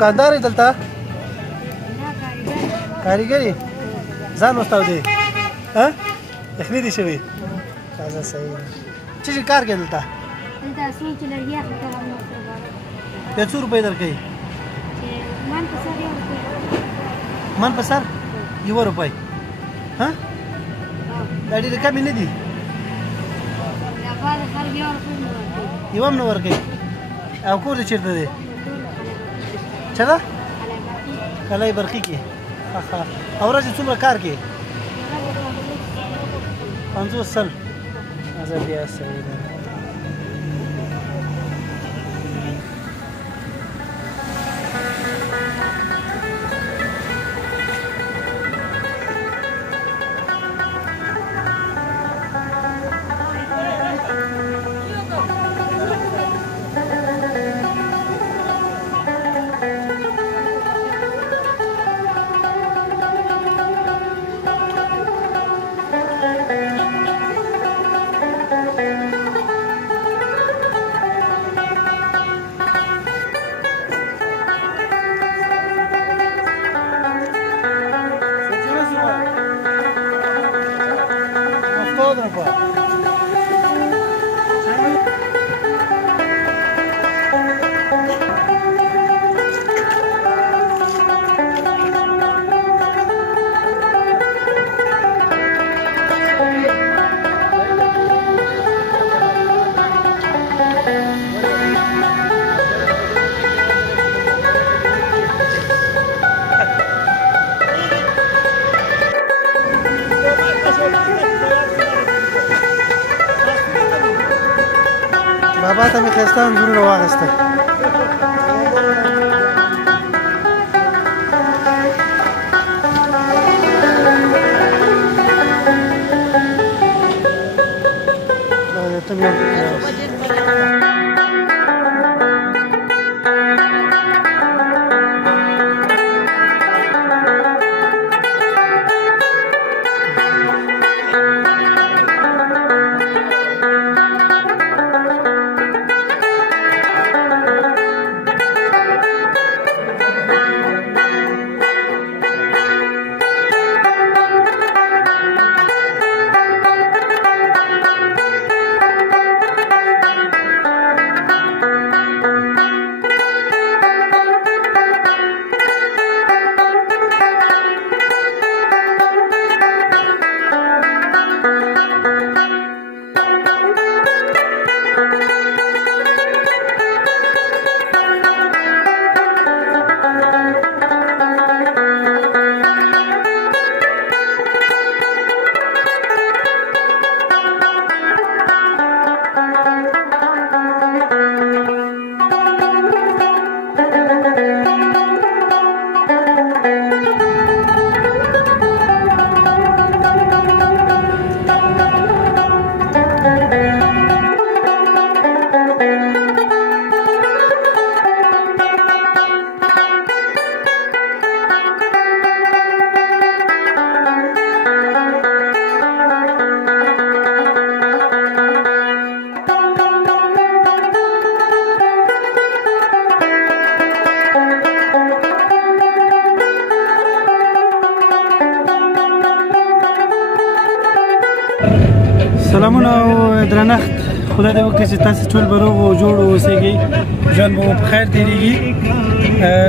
دوکاندار یې دلته کاریګر یې ځان وستاو دی یخني دي شوې ښه صحیح ده څه شي کار کوې دلته بیا څو روپۍ درکوي من په سر 1 روپۍ دا ډېرې کمې نه دي یو هم نه ورکوي او کور دې چېرته دی څه ده کلی برخي کې او ورځې څومره کار کوې 50 سل بیا صحیح ده بابا ته مې ښایسته انځورونه واخیستل سلامونه او درنښت خدای دې وکړي چې تاسې ټول به روغ او جوړ اوسېږئ ژوند به مو په خیر تېرېږي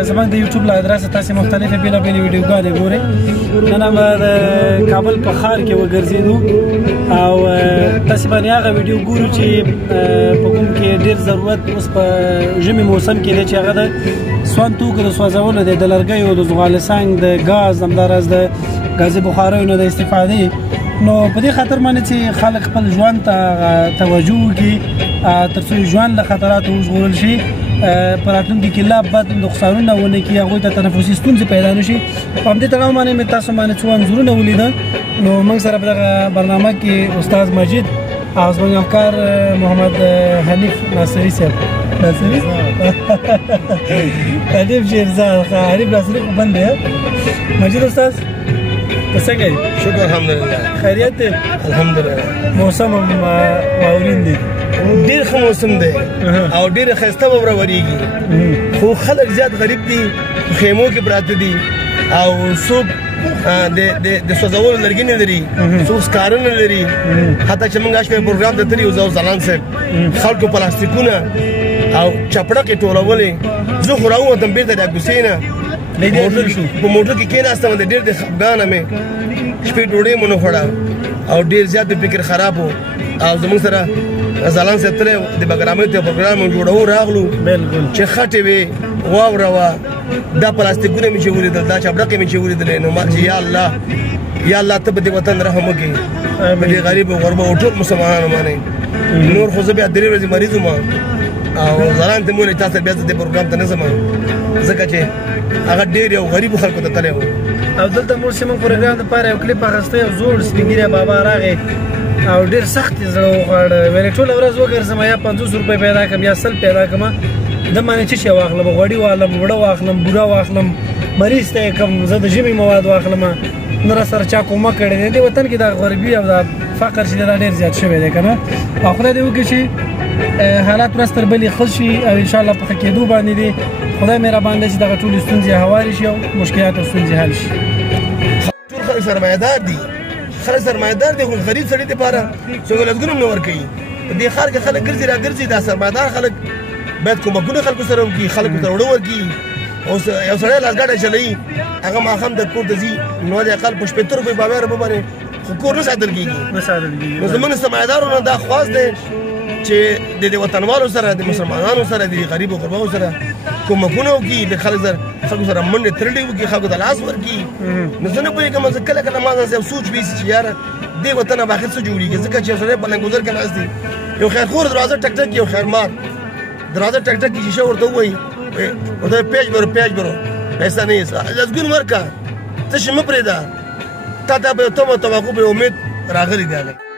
زموږ د یوټیوب له ادرسه تاسې مختلفې بېلابېلې ویډیوګانې ګورئ نن هم د کابل په ښار کې وګرځېدو او تاسې باندې هغه ویډیو ګورو چې په کوم کې ډېر ضرورت اوس په ژمي موسم کې دی چې هغه د سون توکو د سوځولو دی د لرګیو د زغالسنګ د ګاز همداراز د ګازي بخاریو نه د استفادې نو په دې خاطر باندې چې خلک خپل ژوند ته توجه وکړي تر څو ژوند له خطراتو وژغورل شي په راتلونکي کې لا بد نقصانونه ونه کړي هغوی ته تنفسي ستونزې پیدا نه شي په همدې تړاو باندې مې تاسو باندې څو انځورونه ولیده نو موږ سره په دغه برنامه کې استاد مجید او زموږ همکار محمد حنیف ناصري صاحب ناصري حنیف شیرزاد حنیف ناصري خو بند دی مجید استاد څنګه یې؟ شکر الحمدلله. خیریت دی؟ الحمدلله. موسم هم واورین دی؟ ډېر ښه موسم دی او ډېره ښایسته واوره ورېږي خو خلک زیات غریب دي خیمو کې پراته دي او څوک د سوځولو لرګي نه لري څوک سکاره نه لري حتی چې موږ شپې پروګرام ته تللي وو ځلان صاحب خلکو پلاستیکونه او چپړکې ټولولې زه خو راووتم بېرته د کوڅې نه په موټر کې کېناستم ډېر د خفګانه مې شپې ډوډۍ مو نه خوړه او ډېر زیات د فکر خراب و او زموږ سره ځلان صاحب تللی د بګرامۍ ته پروګرام جوړو راغلو چې خټې وې واوره وه دا پلاستیکونه مې چې ولیدل دا چپړکې مې چې ولیدلې نو ما چې یا الله ته به دې وطن رحم وکړې په دې غریب او غربه او ټول مسلمانانو باندې نور خو زه بیا 3 ورځې مریض وم او ځلان ته مې وویل تاسو بیا زه دې پروګرام ته نه ځم ځکه چې هغه ډېر یو غریبو خلکو ته تللی و او دلته موږ چې موږ پروګرام دپاره یو کلیپ اخیستی یو زوړ سپین ږیری بابا راغی او ډېر سخت یې زړه وغواړه ویل ټوله ورځ وګرځم یا 50 روپۍ پیدا کړم یا 100 پیدا کړم د باندې څه شی واخلم غوړي واخلم وړه واخلم بوره واخلم مریض ته یې کړم زه د ژمي مواد واخلم نه راسره چا کومک کړی دی دې وطن کې دا غریبي او دا فقر چې دا ډېر زیات شوی دی که نه او خدای دې وکړي چې حالات ورځ تر بلې ښه شي او انشاءالله په ښه کېدو باندې دی خدای مهربان دی چې دغه ټولې ستونزې هوارې شي او مشکلات او ستونزې حل شي ټول خلک سرمایه‌دار دي خلک سرمایه‌دار دي خو غریب سړي دپاره څوک لسګونه نه ورکوي په دې ښار کې خلک ګرځي راګرځي دا سرمایه‌دار خلک باید کومکونه خلکو سره وکړي خلکو ته وړه ورکړي اوس یو سړی لاسګاډی چلوي هغه ماښام د کور ته ځي نو د اقل په 75 روپۍ په 80 روپۍ باندې خو کور نه ساتل کېږي نو زموږ سرمایه‌دارو نه دا خواست دی چې د وطنوالو سره د مسلمانانو سره د غریبو غرباو سره کومکونه وکړي د خلکو سره منډې ترړې وکړي خلکو ته لاس ورکړي نو زه نه پوهېږم زه کله کله ما ځان سوچ ویسي چې یاره دې وطن به آخر څه جوړېږي ځکه چې یو سړی په لنګوزر کې ناست دی یو خیرخور دروازه ټک ټک یو خیرمار دروازه ټک ټک کې شیشه ورته ووایي ورته پیج برو پیسه نه یې لسګون ورکړه ته شي مه پرېږده تا ته به تمه توقع به امید راغلی دی هغه